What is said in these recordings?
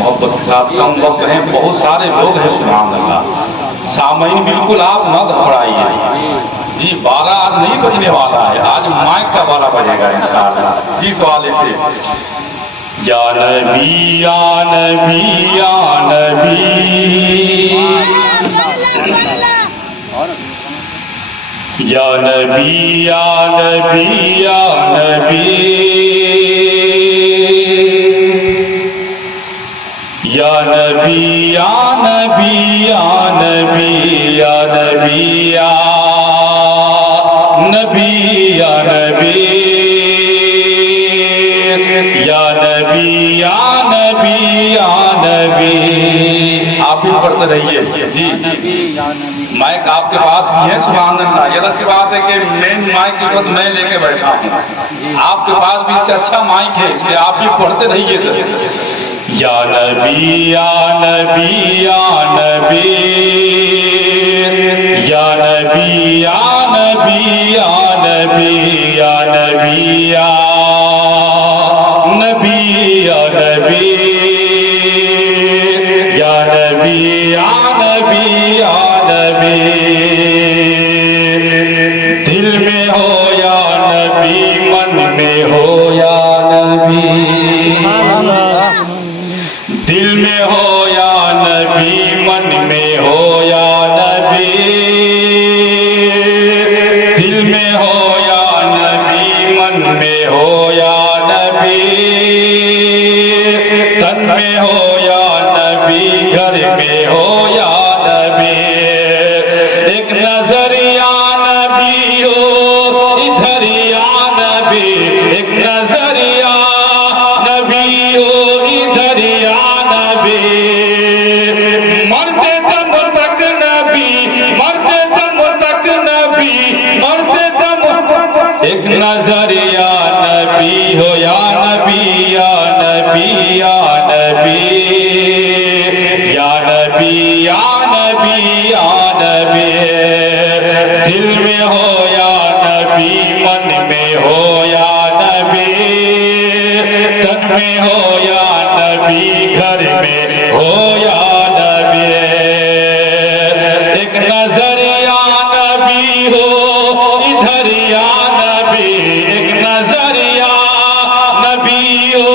محبت کے ساتھ کم وقت ہیں، بہت سارے لوگ ہیں، سبحان اللہ۔ سامعین بالکل آپ نہ گھبرائیے جی، 12 آج نہیں بجنے والا ہے، آج مائک کا 12 بجے گا انشاءاللہ جی۔ اس حوالے سے یا نبی یا نبی یا نبی یا نبی یا نبی یا نبی یا نبی یا نبی یا نبی یا نبی یا نبی یا نبی یا نبی یا نبی یا نبی۔ آپ بھی پڑھتے رہیے جی۔ مائک آپ کے پاس بھی ہے، سبحان اللہ۔ یہ سی بات ہے کہ مین مائک اس وقت میں لے کے بیٹھا ہوں، آپ کے پاس بھی اس سے اچھا مائک ہے، اس لیے آپ بھی پڑھتے رہیے سر۔ یا نبی یا نبی یا نبی یا نبی یا نبی یا نبی یا نبی یا نبی یا نبی یا نبی یا نبی یا نبی۔ دل میں ہو یا نبی، من میں ہو یا نبی، دل میں ہو یا نبی، من میں ہو یا نبی، دل میں ہو یا نبی، من میں ہو یا نبی، تن میں ہو یا نبی، گھر میں ہو یا نبی۔ ایک نظر یا نبی ہو ادھر یا نبی، ایک نظر یا نبی ہو ادھر یا نبی، مرتے دم تک نبی، مرتے دم تک نبی، مرتے دم۔ ایک نظر یا نبی ہو یا نبی یا نبی یا نبی یا نبی یا نبی یا نبی۔ دل میں ہو یا نبی، من میں ہو یا نبی، تن میں ہو یا نبی، گھر میں ہو یا نبی۔ ایک نظر یا نبی ہو ادھر یا نبی، ایک نظر یا نبی ہو،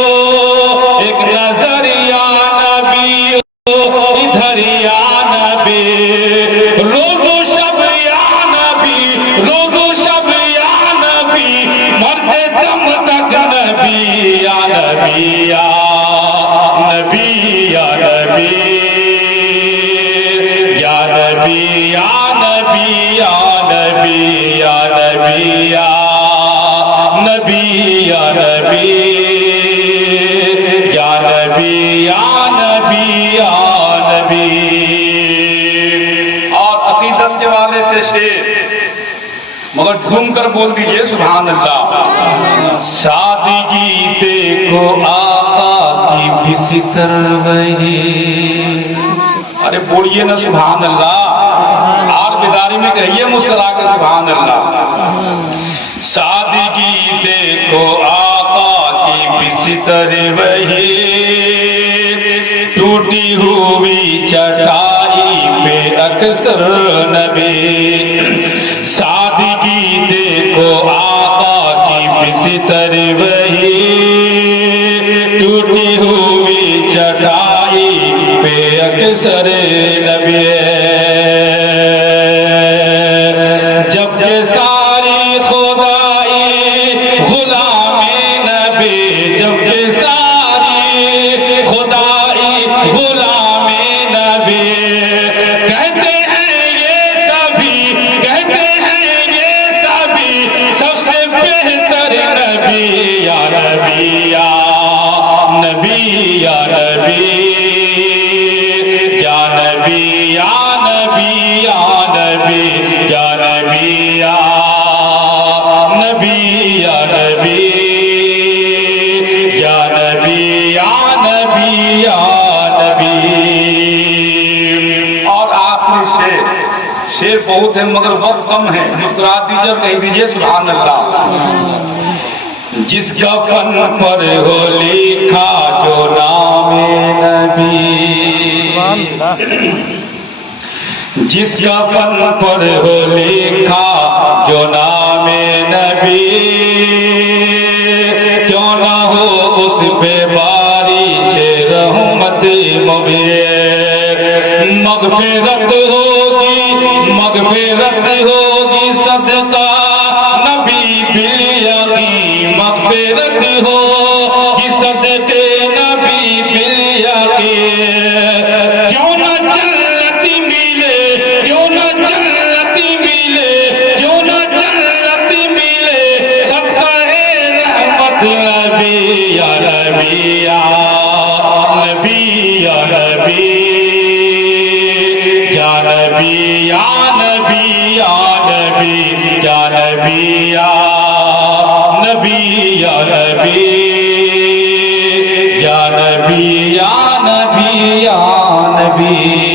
ایک نظر یا نبی ہو ادھر یا نبی۔ روز و شب یا نبی، روز و شب یا نبی، مرتے دم تک نبی یا نبی یا نبی یا نبی یا نبی یا نبی یا نبی یا نبی یا نبی یا نبی یا نبی یا نبی یا نبی۔ اور عقیدت کے والے سے شعر مگر جھوم کر بول دیجئے سبحان اللہ۔ سادگی دیکھو آقا کی بستر وہی، ارے بولیے نا سبحان اللہ، اور بیداری میں کہیے مسکرا کر سبحان اللہ۔ سادگی دیکھو آقا کی بستر وہی، ٹوٹی ہوئی چٹائی پہ اکثر نبی۔ سادگی دیکھو آقا کی بستر وہی، ٹوٹی ہوئی چٹائی پہ اکثر نبی۔ جب کہ ساری خدائی غلام نبی، جب کہ ساری خدائی غلام نبی، کہتے ہیں یہ سبھی، کہتے ہیں یہ سبھی سب سے بہتر نبی یا نبی یا نبی یا نبی یا نبی یا نبی یا نبی یا نبی یا نبی یا نبی یا نبی یا نبی یا نبی۔ اور آخری شعر بہت ہے مگر وقت کم ہے، مسکرا دیجیے اور کہہ دیجیے سبحان اللہ۔ جس کفن پر ہو لکھا جو نام نبی، نبی جس کا فن پر ہو لکھا جو نام نبی کیوں نہ ہو اس پہ بارش رحمت مبین مغفرت ہوگی صدقہ نبی بالیقین مغفرت ہوگی صدقے نبی بالیقین کیوں نہ جنت ملے کیوں نہ جنت ملے کیوں نہ جنت ملے صدقہ رحمت نبی یا نبی یا نبی یا نبی یا نبی یا نبی یا نبی یا نبی یا نبی یا نبی یا نبی یا نبی یا نبی